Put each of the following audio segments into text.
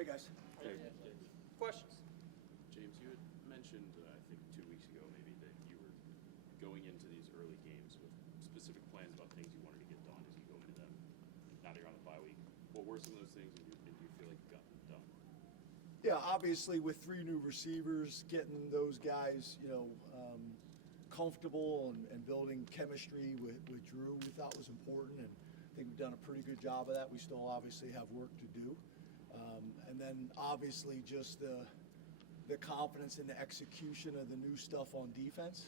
Hey, guys. Hey. Questions? James, you had mentioned, I think 2 weeks ago maybe, that you were going into these early games with specific plans about things you wanted to get done as you go into them. Now that you're on the bye week, what were some of those things, and do you feel like you got them done? Yeah, obviously with 3 new receivers, getting those guys, comfortable and building chemistry with Drew, we thought was important, and I think we've done a pretty good job of that. We still obviously have work to do. And then obviously just the confidence in the execution of the new stuff on defense,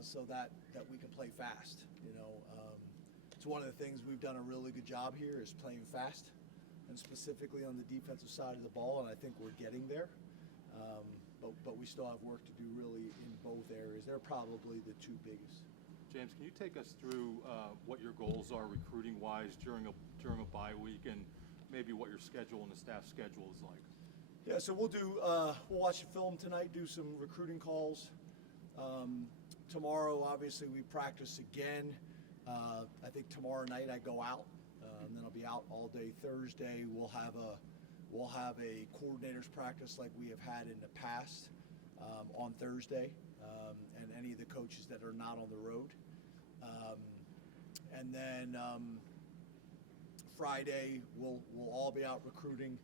so that we can play fast. It's one of the things we've done a really good job here is playing fast, and specifically on the defensive side of the ball, and I think we're getting there. But we still have work to do really in both areas. They're probably the 2 biggest. James, can you take us through what your goals are recruiting-wise during a bye week, and maybe what your schedule and the staff schedule is like? Yeah, so we'll watch the film tonight, do some recruiting calls. Tomorrow, obviously, we practice again. I think tomorrow night I go out, and then I'll be out all day Thursday. We'll have a coordinators practice like we have had in the past on Thursday, and any of the coaches that are not on the road. And then Friday we'll all be out recruiting.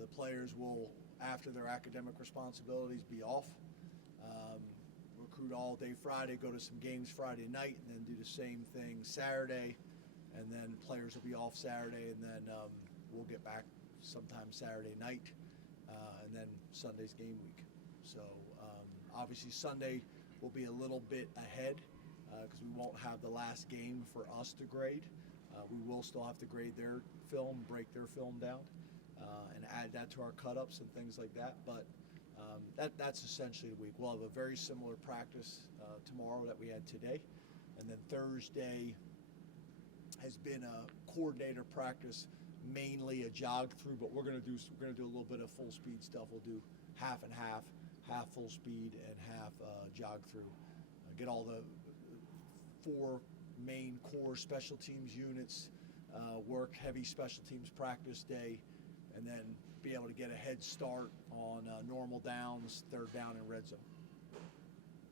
The players will, after their academic responsibilities, be off. Recruit all day Friday, go to some games Friday night, and then do the same thing Saturday. And then players will be off Saturday, and then we'll get back sometime Saturday night, and then Sunday's game week. So obviously Sunday will be a little bit ahead because we won't have the last game for us to grade. We will still have to grade their film, break their film down, and add that to our cut-ups and things like that. But that's essentially the week. We'll have a very similar practice tomorrow that we had today, and then Thursday has been a coordinator practice, mainly a jog through, but we're going to do a little bit of full speed stuff. We'll do half and half full speed and half jog through. Get all the 4 main core special teams units, work heavy special teams practice day, and then be able to get a head start on normal downs, 3rd down, and red zone.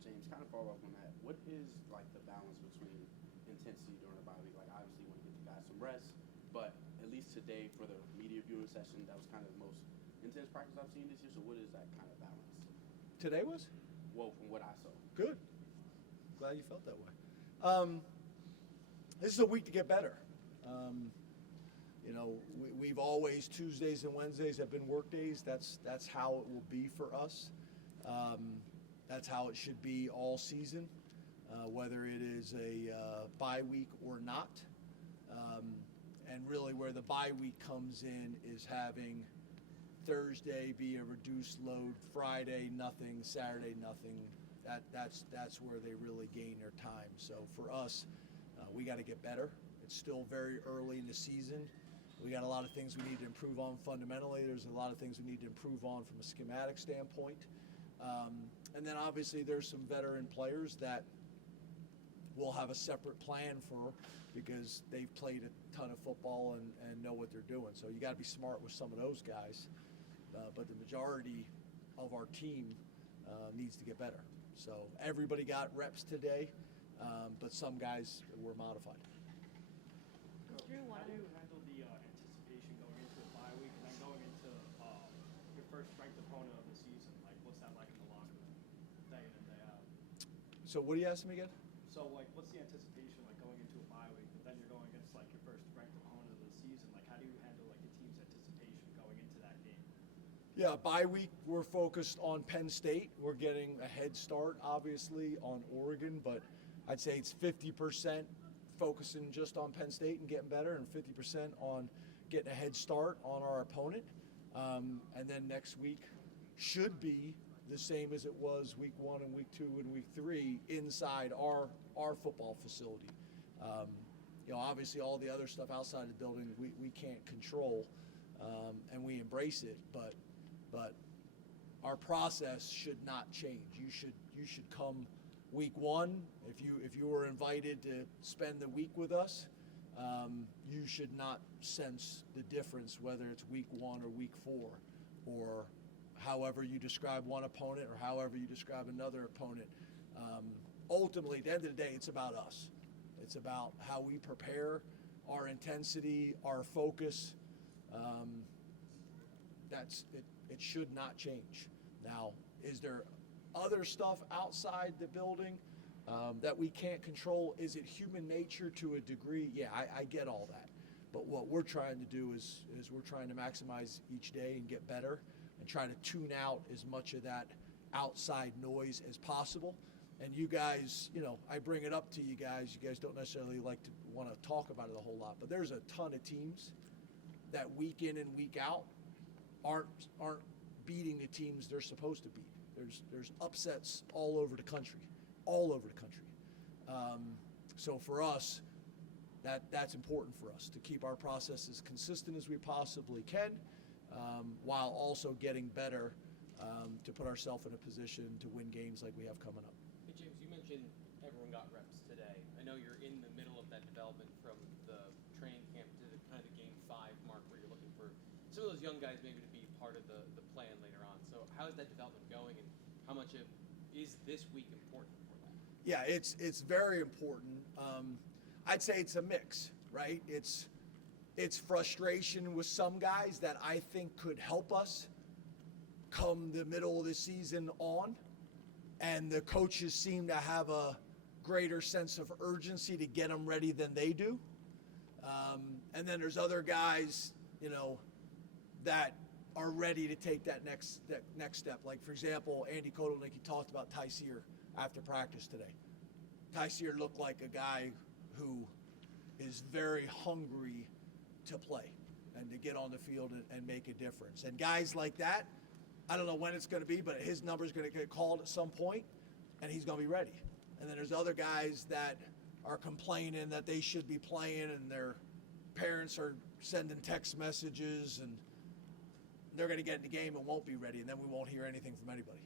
James, kind of follow up on that. What is like the balance between intensity during the bye week? Like obviously you want to get the guys some rest, but at least today for the media viewing session, that was kind of the most intense practice I've seen this year. So what is that kind of balance? Today was? Well, from what I saw. Good. Glad you felt that way. This is a week to get better. We've always, Tuesdays and Wednesdays have been work days. That's how it will be for us. That's how it should be all season, whether it is a bye week or not. And really where the bye week comes in is having Thursday be a reduced load, Friday nothing, Saturday nothing. That's where they really gain their time. So for us, we got to get better. It's still very early in the season. We got a lot of things we need to improve on fundamentally. There's a lot of things we need to improve on from a schematic standpoint. And then obviously there's some veteran players that we'll have a separate plan for because they've played a ton of football and know what they're doing. So you got to be smart with some of those guys. But the majority of our team needs to get better. So everybody got reps today, but some guys were modified. Drew, how do you handle the anticipation going into a bye week and then going into your first ranked opponent of the season? Like, what's that like in the locker room, day in and day out? So what are you asking me again? So, like, what's the anticipation like going into a bye week, but then you're going against like your first ranked opponent of the season? Like, how do you handle like your team's anticipation going into that game? Yeah, bye week, we're focused on Penn State. We're getting a head start, obviously, on Oregon, but I'd say it's 50% focusing just on Penn State and getting better, and 50% on getting a head start on our opponent. And then next week should be the same as it was week 1 and week 2 and week 3 inside our football facility. Obviously all the other stuff outside the building we can't control, and we embrace it, but our process should not change. You should come week 1 if you were invited to spend the week with us. you should not sense the difference whether it's week 1 or week 4 or however you describe one opponent or however you describe another opponent. Ultimately, at the end of the day, it's about us. It's about how we prepare, our intensity, our focus. That's it. It should not change. Now, is there other stuff outside the building that we can't control? Is it human nature to a degree? Yeah, I get all that. But what we're trying to do is we're trying to maximize each day and get better and try to tune out as much of that outside noise as possible. And you guys, I bring it up to you guys. You guys don't necessarily like to want to talk about it a whole lot, but there's a ton of teams that week in and week out aren't beating the teams they're supposed to beat. There's upsets all over the country. So for us, that's important for us to keep our process as consistent as we possibly can, while also getting better to put ourselves in a position to win games like we have coming up. Hey James, you mentioned everyone got reps today. I know you're in the middle of that development from the training camp to the kind of the game 5 mark where you're looking for some of those young guys maybe to be part of the plan later on. So how is that development going, and how much is this week important for that? Yeah, it's very important. I'd say it's a mix, right? It's frustration with some guys that I think could help us come the middle of the season on, and the coaches seem to have a greater sense of urgency to get them ready than they do. And then there's other guys, that are ready to take that next step. Like, for example, Andy Kotelnick, he talked about Ty Sear after practice today. Ty Sear looked like a guy who is very hungry to play and to get on the field and make a difference. And guys like that, I don't know when it's going to be, but his number is going to get called at some point, and he's going to be ready. And then there's other guys that are complaining that they should be playing, and their parents are sending text messages, and they're going to get in the game and won't be ready, and then we won't hear anything from anybody.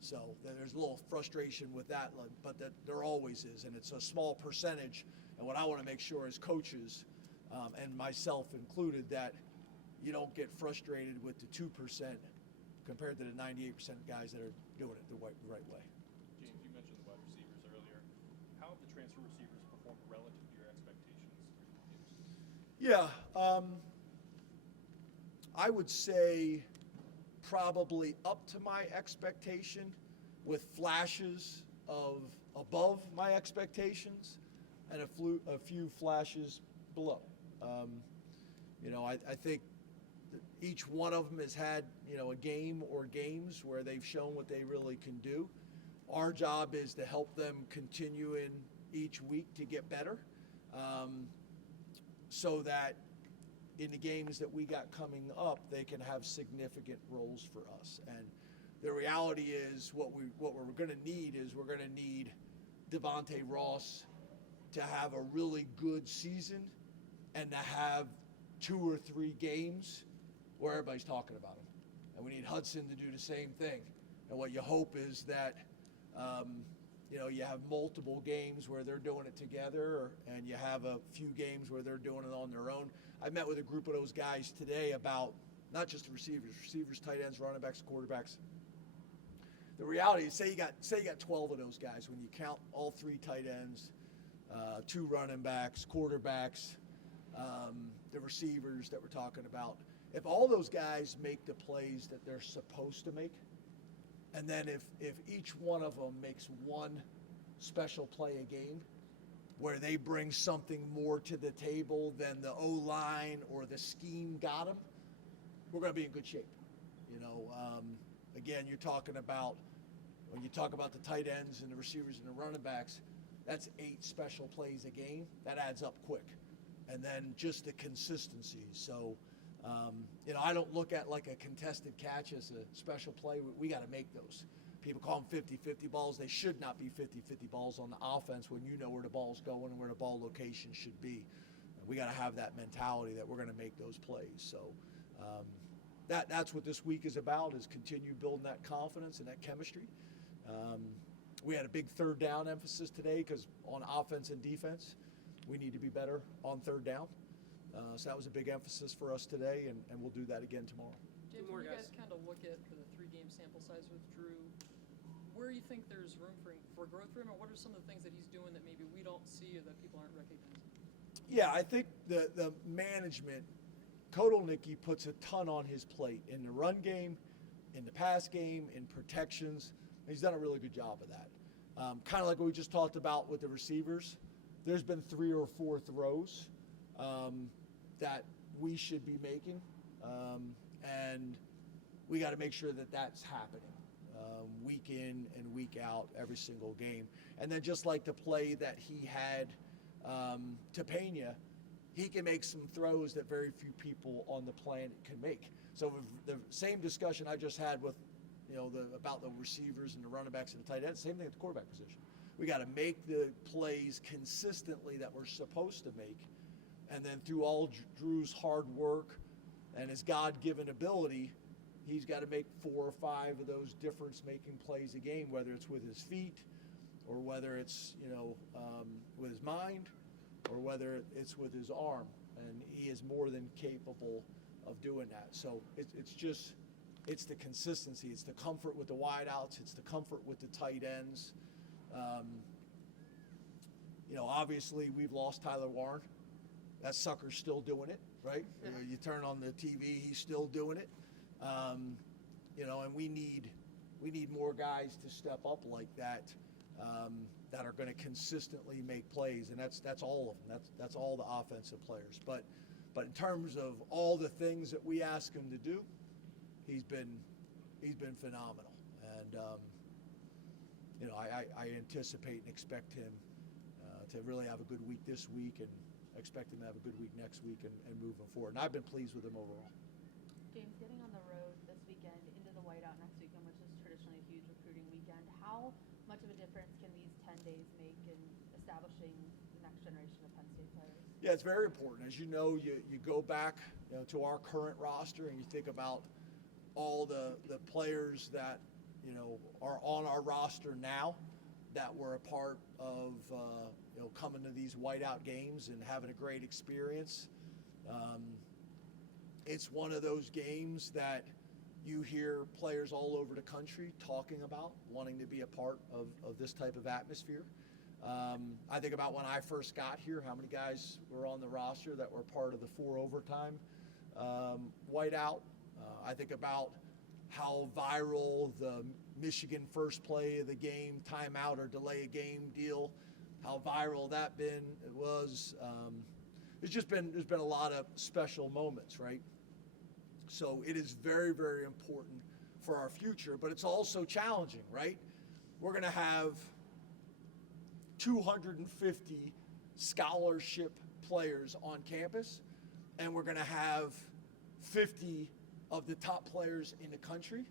So there's a little frustration with that, but there always is, and it's a small percentage. And what I want to make sure as coaches, and myself included, that you don't get frustrated with the 2% compared to the 98% guys that are doing it the right way. James, you mentioned the wide receivers earlier. How have the transfer receivers performed relative to your expectations? Yeah, I would say probably up to my expectation, with flashes of above my expectations and a few flashes below. I think each one of them has had, a game or games where they've shown what they really can do. Our job is to help them continue in each week to get better, so that in the games that we got coming up, they can have significant roles for us. And the reality is what we're going to need is we're going to need Devontae Ross to have a really good season and to have 2 or 3 games where everybody's talking about him. And we need Hudson to do the same thing. And what you hope is that, you have multiple games where they're doing it together, and you have a few games where they're doing it on their own. I met with a group of those guys today about not just the receivers, tight ends, running backs, quarterbacks. The reality is, say you got 12 of those guys when you count all 3 tight ends, 2 running backs, quarterbacks, the receivers that we're talking about. If all those guys make the plays that they're supposed to make, and then if each one of them makes one special play a game where they bring something more to the table than the O-line or the scheme got them, we're going to be in good shape. Again, you're talking about, when you talk about the tight ends and the receivers and the running backs, that's 8 special plays a game. That adds up quick. And then just the consistency. So, I don't look at like a contested catch as a special play. We got to make those. People call them 50-50 balls. They should not be 50-50 balls on the offense when you know where the ball's going and where the ball location should be. We got to have that mentality that we're going to make those plays. So that's what this week is about, is continue building that confidence and that chemistry. We had a big 3rd down emphasis today because on offense and defense, we need to be better on third down. So that was a big emphasis for us today, and we'll do that again tomorrow. James, when you guys kind of look at the 3-game sample size with Drew, where do you think there's room for growth for him, and what are some of the things that he's doing that maybe we don't see or that people aren't recognizing? Yeah, I think the management, Kodolnicki puts a ton on his plate in the run game, in the pass game, in protections. He's done a really good job of that. Kind of like what we just talked about with the receivers. There's been 3 or 4 throws that we should be making, and we got to make sure that that's happening week in and week out, every single game. And then just like the play that he had to Pena, he can make some throws that very few people on the planet can make. So the same discussion I just had with, about the receivers and the running backs and the tight ends, same thing at the quarterback position. We got to make the plays consistently that we're supposed to make. And then through all Drew's hard work and his God-given ability, he's got to make 4 or 5 of those difference-making plays a game, whether it's with his feet or whether it's, with his mind or whether it's with his arm. And he is more than capable of doing that. So it's the consistency. It's the comfort with the wideouts. It's the comfort with the tight ends. Obviously we've lost Tyler Warren. That sucker's still doing it, right? Yeah. You turn on the TV, he's still doing it. And we need more guys to step up like that, that are going to consistently make plays, and that's all of them. That's all the offensive players. But in terms of all the things that we ask him to do, he's been phenomenal. And I anticipate and expect him to really have a good week this week, and expect him to have a good week next week and moving forward. And I've been pleased with him overall. James, getting on the road this weekend into the whiteout next weekend, which is traditionally a huge recruiting weekend, how much of a difference can these 10 days make in establishing the next generation of Penn State players? Yeah, it's very important. As you know, you go back to our current roster and you think about all the players that are on our roster now that were a part of coming to these whiteout games and having a great experience. It's one of those games that you hear players all over the country talking about, wanting to be a part of this type of atmosphere. I think about when I first got here, how many guys were on the roster that were part of the 4 overtime whiteout. I think about how viral the Michigan first play of the game, timeout or delay a game deal, how viral that was. There's been a lot of special moments, right? So it is very, very important for our future, but it's also challenging, right? We're going to have 250 scholarship players on campus, and we're going to have 50 of the top players in the country,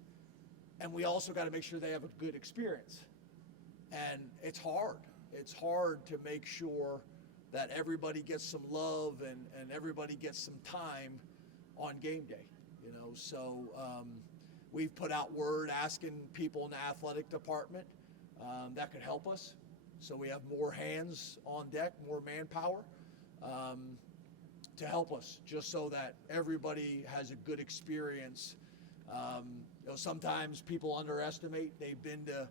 and we also got to make sure they have a good experience. And it's hard. It's hard to make sure that everybody gets some love and everybody gets some time on game day. So we've put out word asking people in the athletic department that could help us. So we have more hands on deck, more manpower to help us, just so that everybody has a good experience. Sometimes people underestimate. They've been to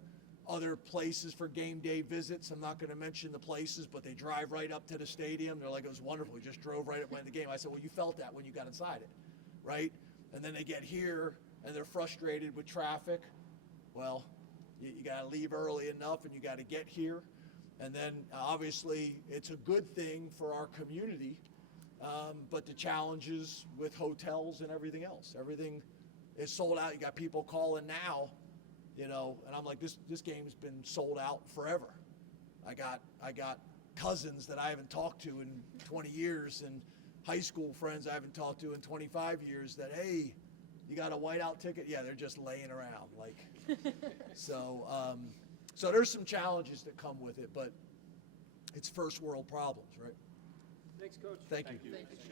other places for game day visits. I'm not going to mention the places, but they drive right up to the stadium. They're like, it was wonderful. We just drove right up when the game. I said, well, you felt that when you got inside it, right? And then they get here and they're frustrated with traffic. Well, you got to leave early enough and you got to get here. And then obviously it's a good thing for our community, but the challenges with hotels and everything else. Everything is sold out. You got people calling now, and I'm like, this game's been sold out forever. I got cousins that I haven't talked to in 20 years and high school friends I haven't talked to in 25 years that, hey, you got a whiteout ticket? Yeah, they're just laying around. So there's some challenges that come with it, but it's first world problems, right? Thanks, Coach. Thank you. Thank you.